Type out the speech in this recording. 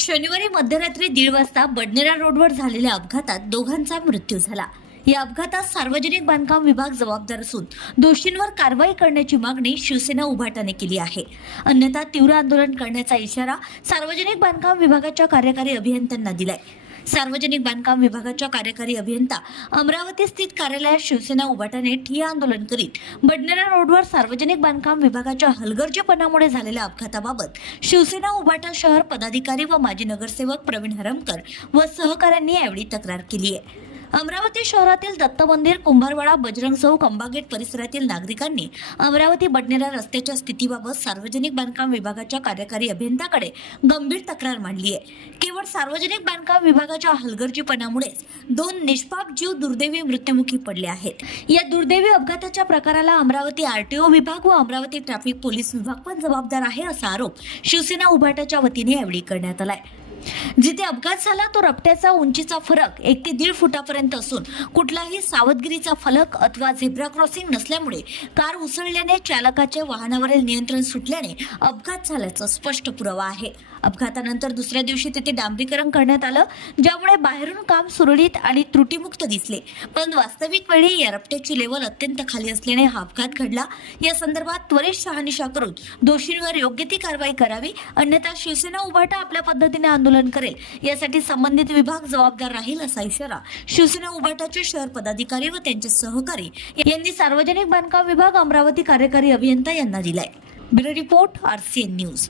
शनिवारी मध्यरात्री दीड वाजता बडनेरा रोडवर झालेल्या अपघातात दोघांचा मृत्यू झाला. या अपघातात सार्वजनिक बांधकाम विभाग जबाबदार असून दोषींवर कारवाई करण्याची मागणी शिवसेना उभाटाने केली आहे. अन्यथा तीव्र आंदोलन करण्याचा इशारा सार्वजनिक बांधकाम विभागाच्या कार्यकारी अभियंत्यांना दिलाय. सार्वजनिक बांधकाम विभागाच्या कार्यकारी अभियंता अमरावती स्थित कार्यालयात शिवसेना उभाटाने ठिय्या आंदोलन करीत बडनेरा रोडवर सार्वजनिक बांधकाम विभागाच्या हलगर्जीपणामुळे झालेल्या अपघाताबाबत शिवसेना उभाटा शहर पदाधिकारी व माजी नगरसेवक प्रवीण हरमकर व सहकाऱ्यांनी यावेळी तक्रार केली आहे. अमरावती शहरातील दत्त मंदिर कुंभारवाडा बजरंग चौक अंबागेट परिसरातील नागरिकांनी अमरावती बडनेरा रस्त्याच्या स्थितीबाबत सार्वजनिक बांधकाम विभागाच्या कार्यकारी अभियंत्याकडे गंभीर तक्रार मांडली आहे केवळ सार्वजनिक बांधकाम विभागाच्या हलगर्जीपणामुळेच दोन निष्पाप जीव दुर्दैवी मृत्युमुखी पडले आहेत. या दुर्दैवी अपघाताच्या प्रकाराला अमरावती आरटीओ विभाग व अमरावती ट्रॅफिक पोलीस विभाग पण जबाबदार आहे असा आरोप शिवसेना उभाटाच्या वतीने यावेळी करण्यात आलाय. जिथे अपघात झाला तो रपट्याचा उंचीचा फरक एक ते दीड फुटापर्यंत असून कुठलाही सावधगिरीचा फलक अथवा झेब्रा क्रॉसिंग नसल्यामुळे कार उसळल्याने चालकाचे वाहनावरील नियंत्रण सुटल्याने अपघात झाल्याचा स्पष्ट पुरावा आहे. अपघातानंतर दुसऱ्या दिवशी तेथे डांबरीकरण करण्यात आलं ज्यामुळे बाहेरून काम सुरळीत आणि त्रुटीमुक्त दिसले. पण वास्तविक वेळी या रपट्याची लेवल अत्यंत खाली असल्याने हा अपघात घडला. या संदर्भात त्वरित शहानिशा करून दोषींवर योग्य ती कारवाई करावी. अन्यथा शिवसेना उभाटा आपल्या पद्धतीने आंदोलन करेल. यासाठी संबंधित विभाग जबाबदार राहील असा इशारा शिवसेना उभाटाचे शहर पदाधिकारी व त्यांचे सहकारी यांनी सार्वजनिक बांधकाम विभाग अमरावती कार्यकारी अभियंता यांना दिलाय. Bureau report RCN news.